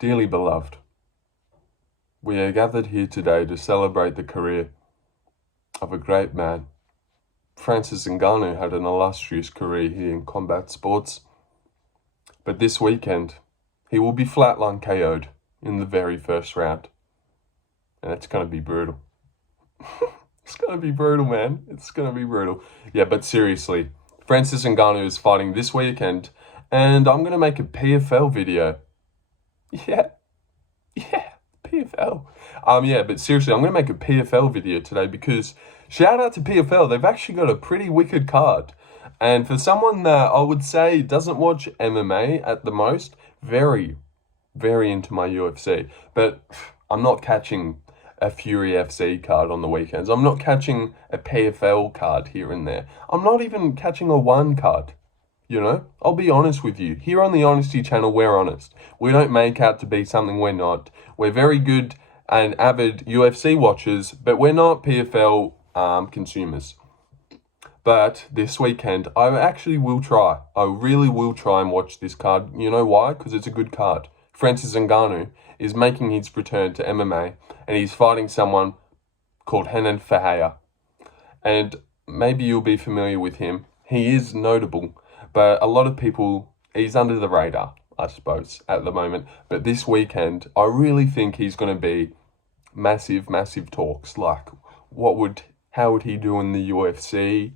Dearly beloved, we are gathered here today to celebrate the career of a great man. Francis Ngannou had an illustrious career here in combat sports, but this weekend he will be flatline KO'd in the very first round, and it's going to be brutal. It's going to be brutal, man. It's going to be brutal. Yeah, but seriously, Francis Ngannou is fighting this weekend, and I'm going to make a PFL video. Yeah, PFL. Yeah, but seriously, I'm going to make a PFL video today because shout out to PFL. They've actually got a pretty wicked card. And for someone that I would say doesn't watch MMA at the most, very, very into my UFC. But I'm not catching a Fury FC card on the weekends. I'm not catching a PFL card here and there. I'm not even catching a one card. You know, I'll be honest with you. Here on the Honesty channel, we're honest. We don't make out to be something we're not. We're very good and avid UFC watchers, but we're not PFL consumers. But this weekend, I actually will try. I really will try and watch this card. You know why? Because it's a good card. Francis Ngannou is making his return to MMA, and he's fighting someone called Ferreira. And maybe you'll be familiar with him. He is notable, but a lot of people, he's under the radar, I suppose, at the moment. But this weekend, I really think he's going to be massive, massive talks. Like, how would he do in the UFC?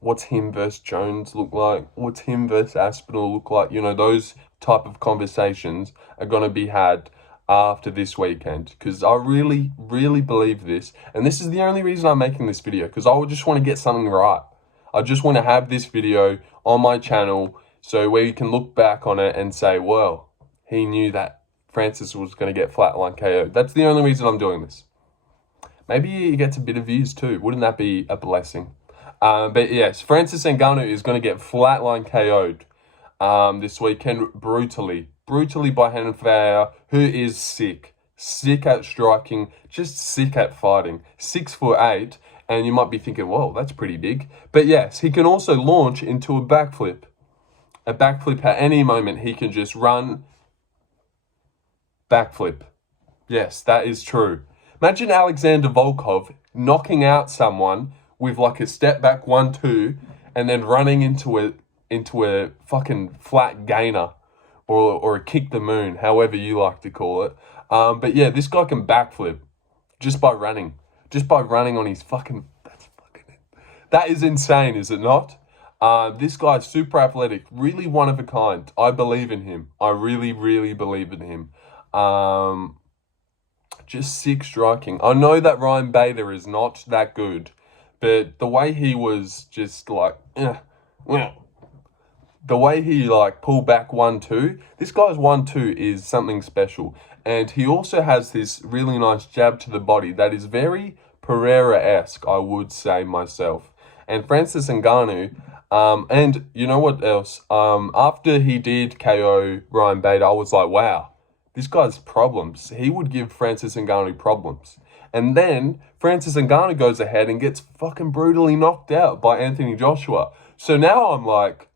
What's him versus Jones look like? What's him versus Aspinall look like? You know, those type of conversations are going to be had after this weekend, because I really, really believe this. And this is the only reason I'm making this video, because I would just want to get something right. I just want to have this video on my channel so where you can look back on it and say, well, he knew that Francis was going to get flatline KO. That's the only reason I'm doing this. Maybe he gets a bit of views too. Wouldn't that be a blessing? But yes, Francis Ngannou is going to get flatline KO'd this weekend brutally by Ferreira, who is sick at striking, just sick at fighting. 6'8", and you might be thinking, whoa, that's pretty big. But yes, he can also launch into a backflip. A backflip at any moment. He can just run, backflip. Yes, that is true. Imagine Alexander Volkov knocking out someone with like a step back 1-2 and then running into a fucking flat gainer or a kick the moon, however you like to call it. But yeah, this guy can backflip just by running on his that is insane, is it not? This guy's super athletic, really one of a kind. I believe in him. I really, really believe in him. Just sick striking. I know that Ryan Bader is not that good, but the way he was just like, the way he like pulled back 1-2, this guy's 1-2 is something special. And he also has this really nice jab to the body that is very Ferreira-esque, I would say myself. And Francis Ngannou, and you know what else? After he did KO Ryan Bader, I was like, wow, this guy's problems. He would give Francis Ngannou problems. And then Francis Ngannou goes ahead and gets fucking brutally knocked out by Anthony Joshua. So now I'm like,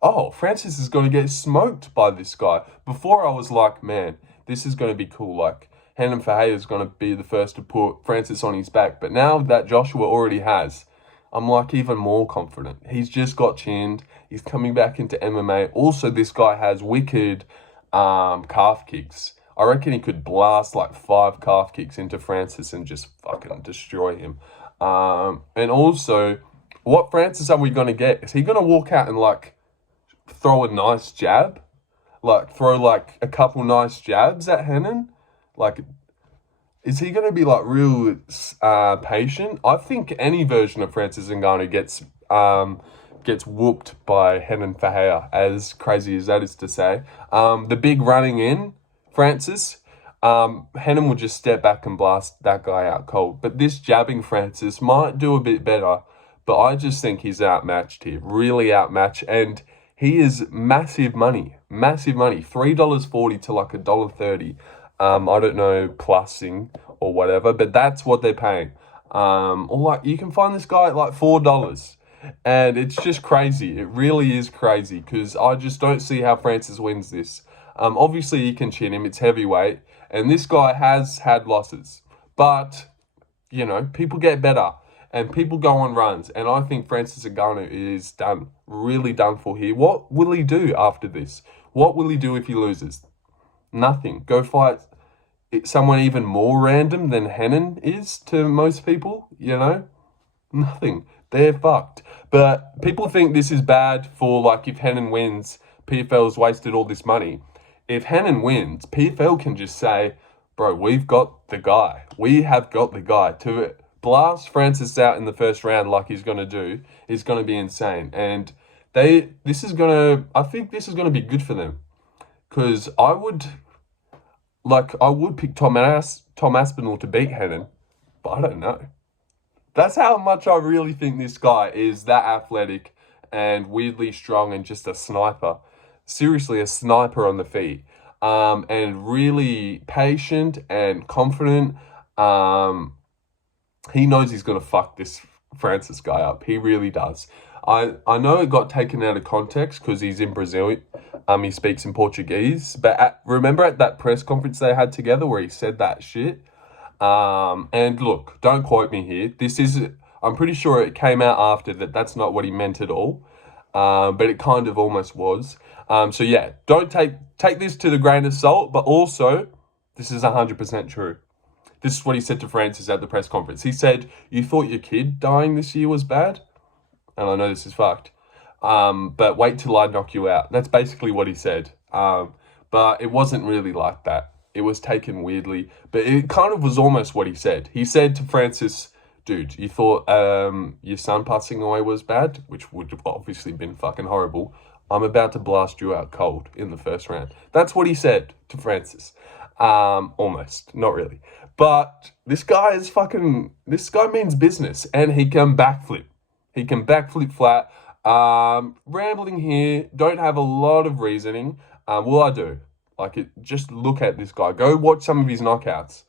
oh, Francis is going to get smoked by this guy. Before I was like, man, this is going to be cool. Like, Ferreira is going to be the first to put Francis on his back. But now that Joshua already has, I'm like even more confident. He's just got chinned. He's coming back into MMA. Also, this guy has wicked calf kicks. I reckon he could blast like 5 calf kicks into Francis and just fucking destroy him. And also, what Francis are we going to get? Is he going to walk out and like throw a nice jab? Like throw like a couple nice jabs at Henan? Like, is he going to be like real patient? I think any version of Francis Ngannou gets whooped by Henan Ferreira, as crazy as that is to say. The big running in, Francis, Henan will just step back and blast that guy out cold. But this jabbing Francis might do a bit better, but I just think he's outmatched here, really outmatched. And he is massive money, $3.40 to like $1.30. I don't know, plusing or whatever, but that's what they're paying. Or like you can find this guy at like $4. And it's just crazy. It really is crazy because I just don't see how Francis wins this. Obviously, you can chin him. It's heavyweight. And this guy has had losses. But, you know, people get better. And people go on runs. And I think Francis Ngannou is done. Really done for here. What will he do after this? What will he do if he loses? Nothing. Go fight someone even more random than Henan is to most people, you know? Nothing. They're fucked. But people think this is bad for, like, if Henan wins, PFL's wasted all this money. If Henan wins, PFL can just say, bro, we've got the guy. We have got the guy. To blast Francis out in the first round like he's going to do is going to be insane. And I think this is going to be good for them. Because I would pick Tom Aspinall to beat Henan, but I don't know. That's how much I really think this guy is that athletic and weirdly strong and just a sniper. Seriously, a sniper on the feet. And really patient and confident. He knows he's going to fuck this Francis guy up. He really does. I know it got taken out of context because he's in Brazil. He speaks in Portuguese. But remember at that press conference they had together where he said that shit? And look, don't quote me here. I'm pretty sure it came out after that. That's not what he meant at all. But it kind of almost was. So yeah, don't take this to the grain of salt, but also this is 100% true. This is what he said to Francis at the press conference. He said, "You thought your kid dying this year was bad?" And I know this is fucked. But wait till I knock you out. That's basically what he said. But it wasn't really like that. It was taken weirdly. But it kind of was almost what he said. He said to Francis, dude, you thought your son passing away was bad? Which would have obviously been fucking horrible. I'm about to blast you out cold in the first round. That's what he said to Francis. Almost. Not really. But this guy means business. And he can backflip. He can backflip flat. Rambling here. Don't have a lot of reasoning. Well, I do. Just look at this guy. Go watch some of his knockouts.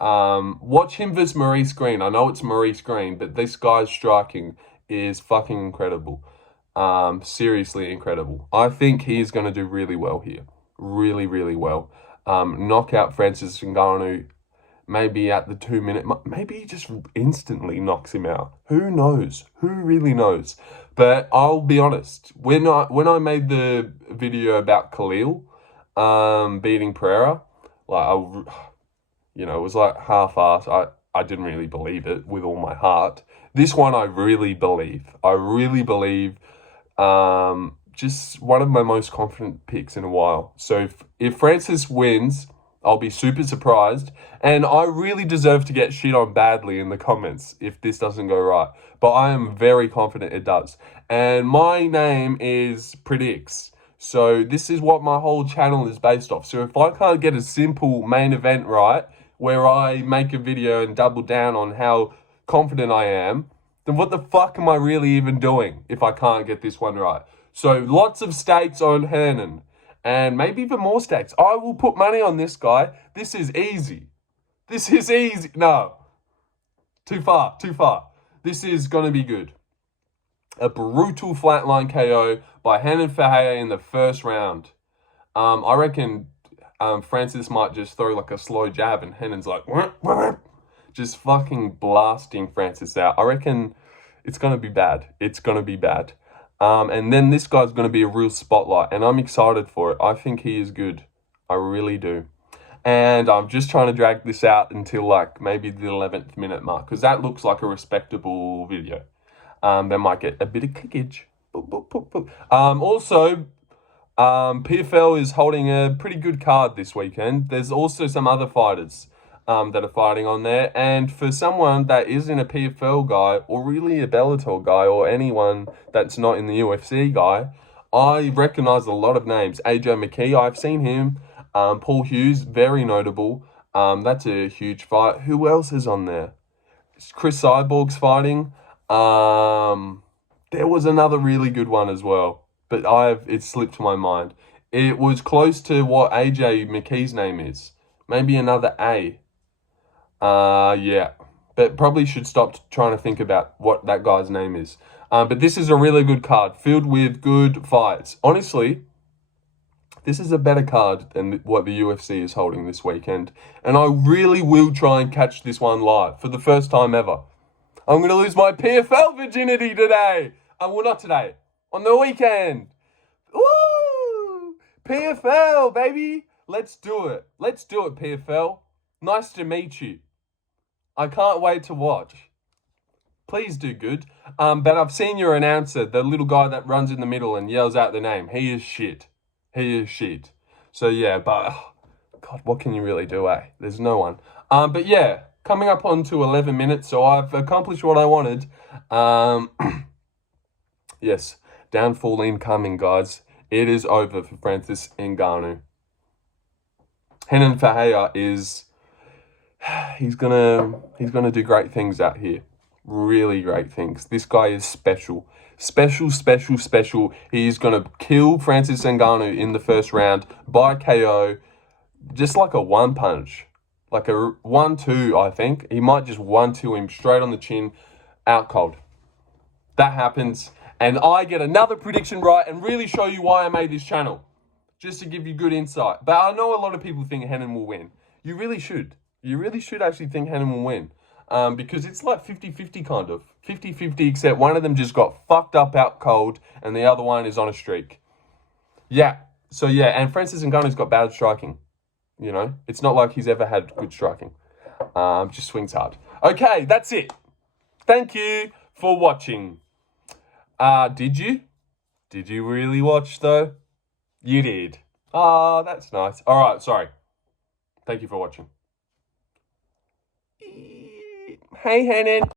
Watch him versus Maurice Green. I know it's Maurice Green, but this guy's striking is fucking incredible. Seriously incredible. I think he's going to do really well here. Really, really well. Knock out Francis Ngannou maybe at the 2-minute mark. Maybe he just instantly knocks him out. Who knows? Who really knows? But I'll be honest. When I made the video about Khalil beating Ferreira, it was like half-assed. I didn't really believe it with all my heart. This one I really believe. Just one of my most confident picks in a while. So if Francis wins, I'll be super surprised. And I really deserve to get shit on badly in the comments if this doesn't go right. But I am very confident it does. And my name is Predicts. So this is what my whole channel is based off. So if I can't get a simple main event right, where I make a video and double down on how confident I am, then what the fuck am I really even doing if I can't get this one right? So lots of stakes on Hernan. And maybe even more stakes. I will put money on this guy. This is easy. No. Too far. This is going to be good. A brutal flatline KO by Hernan Ferreira in the first round. I reckon Francis might just throw like a slow jab and Hernan's like, just fucking blasting Francis out. I reckon it's going to be bad. And then this guy's going to be a real spotlight, and I'm excited for it. I think he is good. I really do. And I'm just trying to drag this out until maybe the 11th minute mark, because that looks like a respectable video. They might get a bit of clickage. Also, PFL is holding a pretty good card this weekend. There's also some other fighters that are fighting on there. And for someone that isn't a PFL guy or really a Bellator guy or anyone that's not in the UFC guy, I recognize a lot of names. AJ McKee, I've seen him. Paul Hughes, very notable. That's a huge fight. Who else is on there? Chris Cyborg's fighting. There was another really good one as well, but it slipped my mind. It was close to what AJ McKee's name is. Maybe another A. Yeah. But probably should stop trying to think about what that guy's name is. But this is a really good card, filled with good fights. Honestly, This is a better card than what the UFC is holding this weekend. And I really will try and catch this one live for the first time ever. I'm going to lose my PFL virginity today. Well, not today. On the weekend. Woo! PFL, baby. Let's do it. Let's do it, PFL. Nice to meet you. I can't wait to watch. Please do good. But I've seen your announcer, the little guy that runs in the middle and yells out the name. He is shit. He is shit. So yeah, but God, what can you really do, eh? There's no one. But yeah, coming up on to 11 minutes, so I've accomplished what I wanted. Yes, downfall incoming, guys. It is over for Francis Ngannou. Renan Ferreira is... He's gonna do great things out here. Really great things. This guy is special. Special. He's gonna kill Francis Ngannou in the first round by KO. Just like a one punch. Like a 1-2, I think. He might just 1-2 him straight on the chin. Out cold. That happens. And I get another prediction right and really show you why I made this channel. Just to give you good insight. But I know a lot of people think Renan will win. You really should. You really should actually think Renan will win. Because it's like 50-50 kind of. 50-50, except one of them just got fucked up out cold and the other one is on a streak. Yeah. So yeah, and Francis Ngannou's got bad striking. You know, it's not like he's ever had good striking. Just swings hard. Okay, that's it. Thank you for watching. Did you? Did you really watch though? You did. That's nice. All right, sorry. Thank you for watching. Hey, Renan.